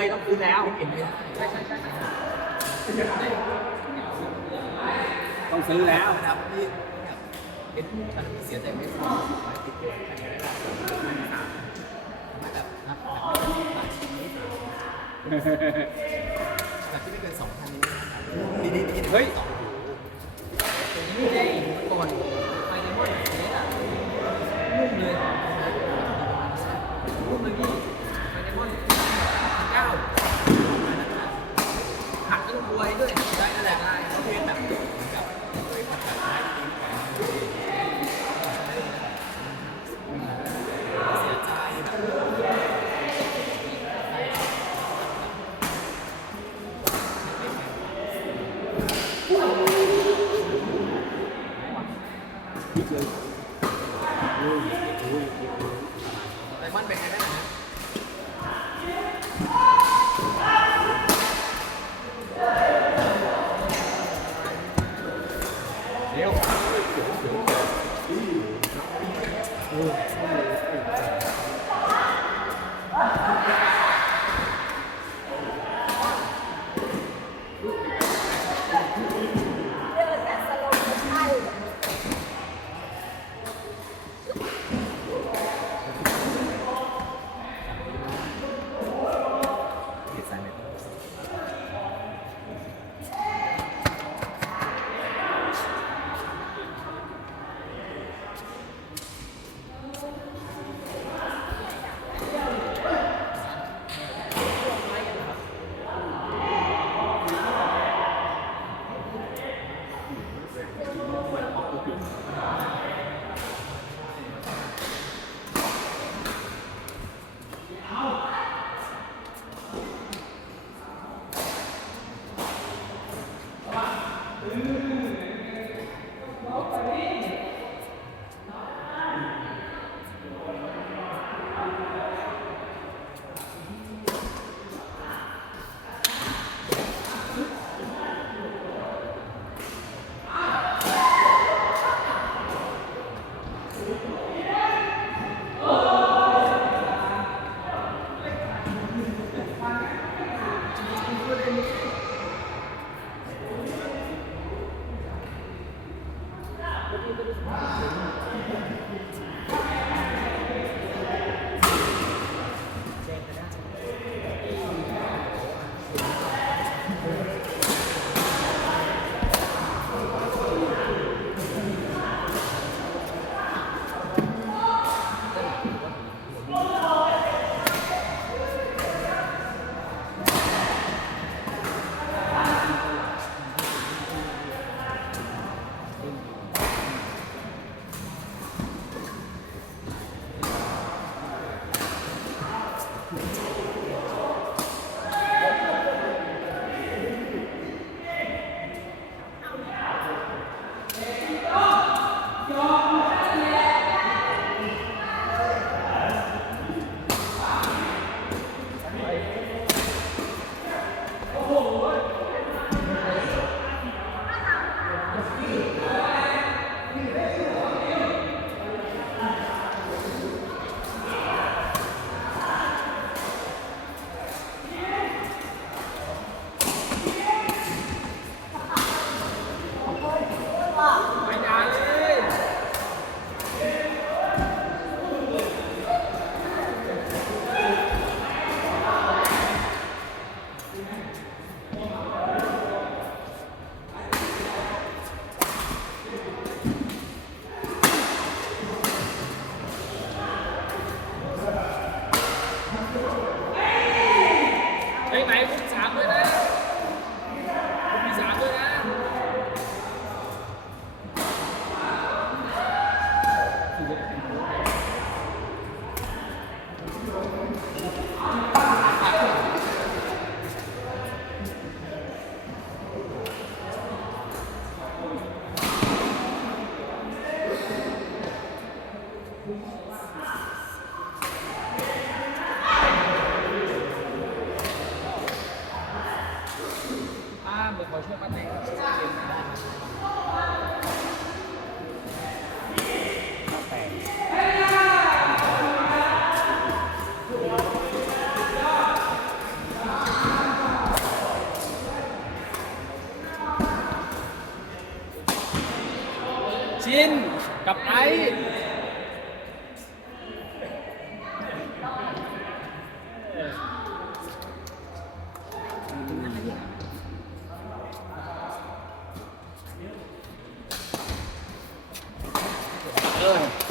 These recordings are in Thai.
ยต้องซื้อแล้ว ต้องซื้อแล้วครับนี่เห็นันเสียใจไม่พอแต่ที่ไม่เป็นสองพันนี้ดีดีเฮ้ยตัวนี้ได้ก่อน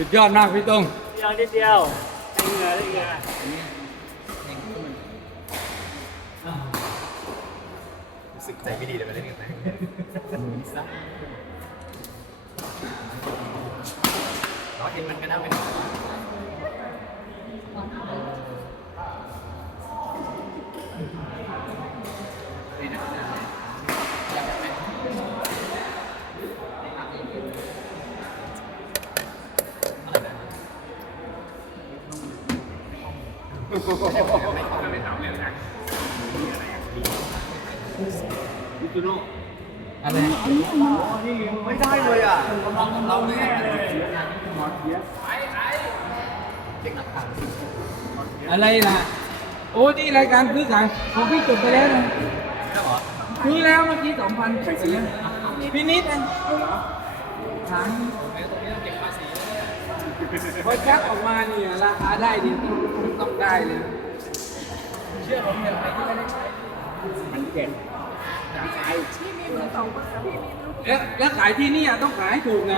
สุดยอดมากพี่ตุ้งเดียวนิดเดียวได้เหงื่อได้เหงื่อรู้สึกใจไม่ดีเลยมาเล่นกันไหมเราเห็นมันก็น่าเป็น ไม่ถามเลยนะมิซูโน่อะไรไม่ได้เลยอะเราเนี่ยอะไรล่ะ โอ้นี่รายการซื้อขายของพี่จบไปแล้วนะซื้อแล้วเมื่อกี้สองพันใครซื้อพี่นิดเองถาม พอชักออกมาเนี่ยราคาได้ดีต้องได้เลย เชื่อผมเถอะใครที่ไม่ได้ใช้มันเจ็บแล้วแล้วขายที่นี่อะต้องขายให้ถูกไง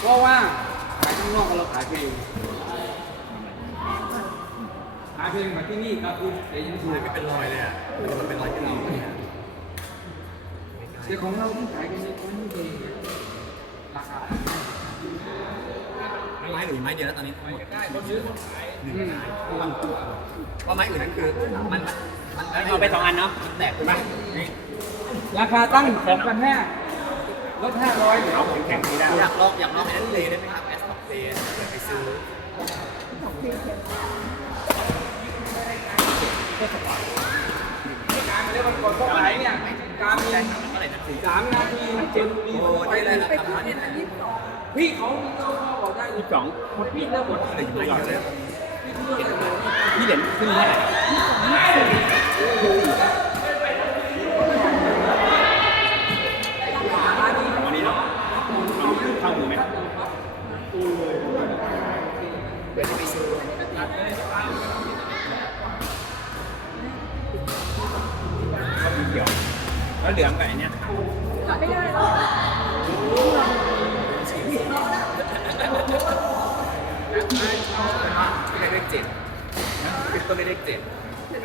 เพราะว่าขายข้างนอกเราขายเพลงขายเพลงมาที่นี่ครับคุณแต่ยังถูกไม่เป็นรอยเลยอะมันเป็นรอยที่เราแต่ของเราที่ขายกันในคนนี้เองราคา ไม้หรือไม้เดียวแล้วตอนนี้ได้คนซื้อคนขายอืมว่าไม้อื่นนั่นคือมันมันเอาไปสองอันเนาะแตกใช่ไหมนี่ราคาตั้งสองพันห้าลดห้าร้อยเอาแข็งไม่ได้อยากลองอยากลองไอ้นั่นเลยได้ไหมครับแอสท็อกเลยไปซื้อการเรียกว่าก่อนเข้าขายเนี่ยการมีอะไรนะคือสามนาทีเจ็ดมีโอ้ไปได้เลเลยยนะครับ พี่เขาเข้าเข้าออกได้ยี่สิบสองหมดพี่เลิกหมดอะไรอยู่ไม่เลยพี่เด่นขึ้นเท่าไหร่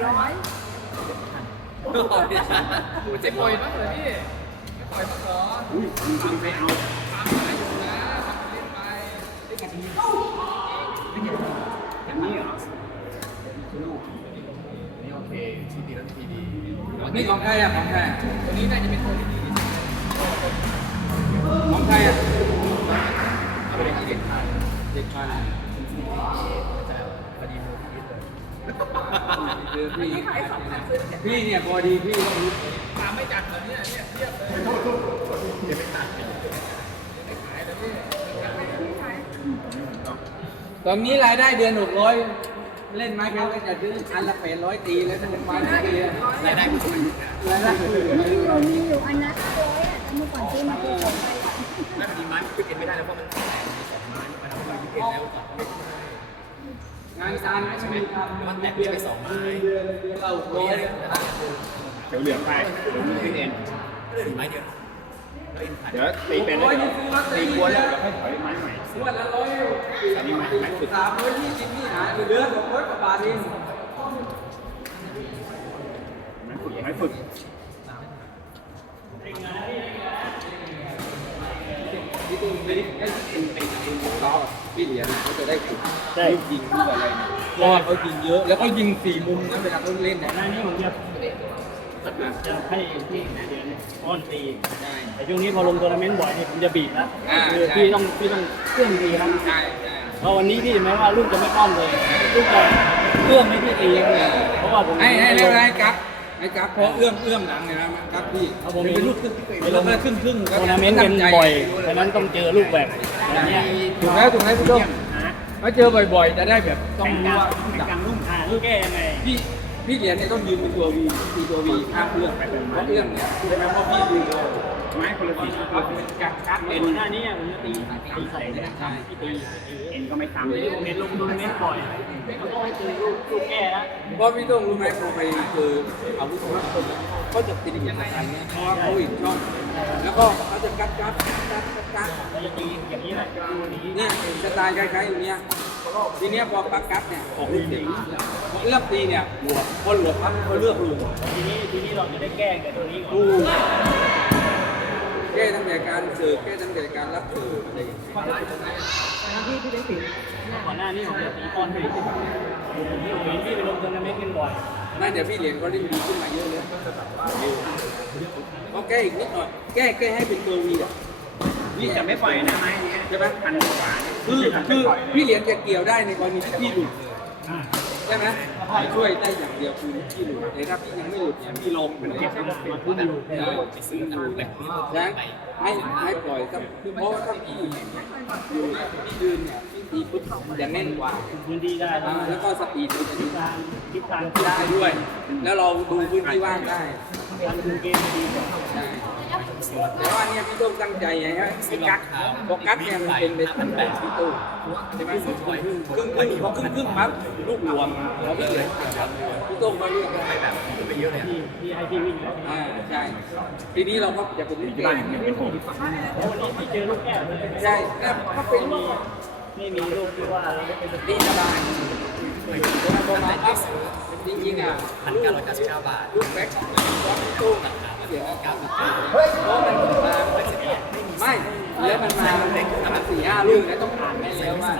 ร้อยเจ็บปปล่ล่ออยมั้งเหรอพี่ไม่ปล่อยมั้งเหรออุ้ยคุณไปเอาตามหาอยู่นะทำเล่นไปอย่างนี้เหรอนี่โอเคทีดีแล้วทีดีนี่ของใครอะของใครตัวนี้น่าจะเป็นตัวที่ดีของใครอะเอาไปเด็ดขาดเด็กพันพ คือพี่พี่เนี่ยพอดีพี่ก็รู้ตามไม่จัดเหรอเนี่ยเนี่ยเทียบเลยเดี๋ยวไม่ตัดตอนนี้รายได้เดือนหกร้อยเล่นไม้แพ้ก็จะซื้ออันละแปดร้อยตีแล้วถ้าไม้ทุกปีอะรายได้รายได้มีอยู่มีอยู่อันนั้นร้อยอะแต่เมื่อก่อนซื้อมาคือสองใบอะแล้วดีไม้คือเก็บไม่ได้แล้วเพราะมันแตกมีสองไม้มันทำให้มันเก็บแล้วต่อไม่ได้ งานการไม่มีทำมันแตกไปสองไม้เดือนเดือนเราโอ้ร้อยยแล้วคือเดี๋ยวเหลือไปเดี๋ยวมีขึ้นเองก็เลยถึงไม้เดียวเดี๋ยวตีเป็นร้อยตีกวนแล้วนะเดี๋ยวค่อยถอยไม้ใหม่ซื้อวันละร้อยสามร้อยยี่สิบนี่หาเดือนหกร้อยกว่าบาทเองไม้ฝึกไม้ฝึก ที่ตัวไม่ได้ให้เป็นเป็นเขาพี่เหรียญเขาจะได้ฝึกใช่ยิงด้วยอะไรเนี่ยเพราะว่าเขายิงเยอะ แล้วเขายิงสี่มุมนะเวลาเขาเล่นเนี่ย หน้านี้ผมจะจะให้ที่เดือนอ้อนตีใช่แต่ช่วงนี้พอลงทัวร์นาเมนต์บ่อยเนี่ยผมจะบีบแล้วอ่าคือใช่ พี่ต้องพี่ต้องเครื่องตีแล้วใช่ใช่ เพราะวันนี้พี่แม้ว่าลูกจะไม่ป้อมเลย ลูกจะเครื่องไม่พี่ตีเลยเพราะว่าผมให้ให้เรื่องอะไรครับ ไอ้กั๊กพอเอื้อมเอื้อมหลังเนี่ยนะกั๊กพี่เอาผม เป็นลูกครึ่งเป็นลูกครึ่งครึ่งโทรนาเมนต์กันบ่อยฉะนั้นต้องเจอลูกแบบแบบเนี้ยถูกแล้วถูกแล้วพี่ต้งมาเจอบ่อยๆจะได้แบบต้องรู้ว่าแข่งกลางรุ่มอ่าลูกแก้ยังไงพี่พี่เหรียญเนี่ยต้องยืนเป็นตัววีตีตัววีข้ามเอื้อมไปเพราะเอื้อมเนี่ยใช่ไหมเพราะพี่ยืนไม้คนละสีเราเป็นกั๊กกั๊กเป็เป็นนหน้านี้ผมจะตีตีใส่เนี่ยที่ตีเอ็นก็ไม่ซ้ำที่ผมเห็นลงโทรนาเมนต์บ่อยมันต้องให้เจอลูกลูกแก้นะ เพราะพี่ต้องรู้ไหมพอไปเจออาวุธของคนเขาจะติดอยู่กับกันเนี่ยเพราะว่าเขาอีกช่องแล้วก็เขาจะกัดกัดกัดกัดกัดอย่างนี้แหละอย่างนี้เนี่ยสไตล์คล้ายๆอย่างเนี้ยทีเนี้ยพอกัดกัดเนี่ยออกลูกเด็กพอเอื้อมตีเนี่ยหัวพอหลวมปั๊บเขาเลือกลูกทีนี้ทีนี้เราจะได้แก้กับตัวนี้ก่อนแก้ตั้งแต่การเสิร์ฟแก้ตั้งแต่การรับเสิร์ฟอะไรอย่างเงี้ย ก่อนหน้านี้ผมจะตีก้อนที่ผมเห็นที่ไปลงโทรนาเมนต์กันบ่อยไม่เดี๋ยวพี่เหรียญเขาได้ดีขึ้นมาเยอะเลยเขาแก้อีกนิดหน่อยแก้แก้ให้เป็นตัววีอะนี่จะไม่ปล่อยนะไม้นี้ใช่ไหมพันกว่าคือคือพี่เหรียญจะเกี่ยวได้ในกรณีที่พี่หลุดอ่าใช่ไหมพี่ ช่วยได้อย่างเดียวคือพี่หลุดแต่ถ้าพี่ยังไม่หลุดเนี่ยพี่ลงมันเก็บมาทุ่มอยู่เออดังนั้นให้ให้ปล่อยครับคือเพราะว่าถ้าพี่อยู่พี่ยืนเนี่ยพี่ตีปุ๊บมันจะแน่นกว่าพื้นที่ได้แล้วก็สปีดมันจะดีทิศทางได้ด้วย แล้วเราดูพื้นที่ว่างได้การดูเกมดีกว่า แต่ว่าเนี่ยพี่ต้องตั้งใจไงฮะไอ้กั๊กพอกั๊กเนี่ยมันเป็นเป็นพันแบบพี่ตู้ใช่ไหมครึ่งครึ่งพอครึ่งครึ่งปั๊บลูกรวมแล้วพี่เหลือพี่ต้องมาลือกได้แบบที่ที่ให้พี่วิ่งแล้วอ่าใช่ทีนี้เราก็จะเป็นลูกเกมเพราะวันนี้พี่เจอลูกแก้วใช่แล้วก็เป็นลูกไม่มีลูกที่ว่าดีสบายพอมาปั๊บจริงๆอะพันเก้าร้อยเก้าสิบเก้าบาทลูกแบ็คก็ตู้ เดี๋ยวเก้าสิบเฮ้ยเพราะมันมาไม่แล้วมันมาเด็กมาสี่ห้าลูกแล้วต้องผ่านแม่แล้วว่า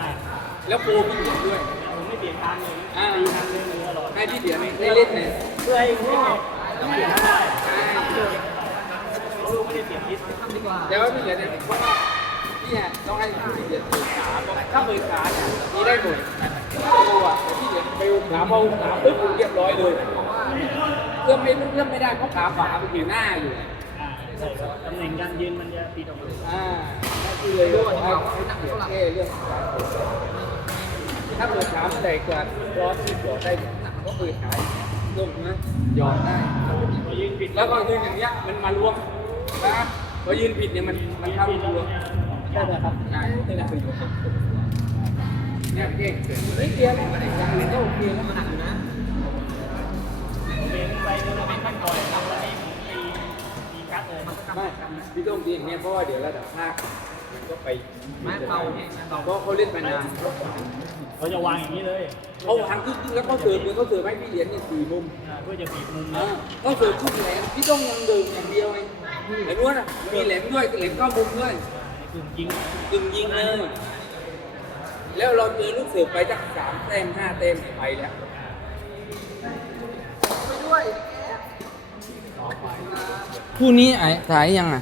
แล้วโปรพี่เหรียญด้วยไม่เปลี่ยนทางเลยอ่าทางเลยตลอดให้พี่เหรียญได้เล่นเนี่ยเพื่อให้ลูกเปลี่ยนได้ลูกไม่ได้เปลี่ยนทิศแต่ว่าพี่เหรียญเนี่ยเพราะว่าพี่เนี่ยต้องให้พี่เหรียญเปิดขาถ้าเปิดขาเนี่ยมีได้หมดถ้าโปรอะแต่พี่เหรียญไปอุ้มขาพออุ้มขาปุ๊บเรียบร้อยเลย เอื้อมไม่เอื้อมไม่ได้เพราะขาขวามันอยู่หน้าอยู่อ่าใช่ครับตำแหน่งการยืนมันจะตีตรงกันอ่านั่นคือเลยว่าให้เดี๋ยวแก้เรื่องขาถ้าเปิดขาเมื่อไหร่กว่าร้อนที่หัวได้ก็เปิดขาลงนะยอมได้พอยืนปิดแล้วก็ยืนอย่างเงี้ยมันมารวมนะพอยืนผิดเนี่ยมันมันเข้ารวมใช่ไหมครับใช่เนี่ยเก่งเฮ้ยเกียร์เนี่ยอย่างอื่นก็โอเคแล้วมันหนัก ไม่พี่ต้องดีอย่างเงี้ยเพราะว่าเดี๋ยวระดับภาคมันก็ไปไม่เบาเพราะเขาเล่นมานานเขาจะวางอย่างนี้เลยเขาวางครึ่งๆแล้วเขาเสิร์ฟเลยเขาเสิร์ฟให้พี่เหรียญเนี่ยสี่มุมอ่าเพื่อจะบีบมุมอ่าเขาเสิร์ฟขึ้นแหลมพี่ต้องยังเดิมอย่างเดียวเองไอ้นวดอะมีแหลมด้วยแหลมเข้ามุมด้วยกึ่งยิงกึ่งยิงเลยแล้วเราเจอลูกเสือไปจากสามเต็มห้าเต็มไปแล้ว คู่นี้ไอ้ถ่ายยังอะ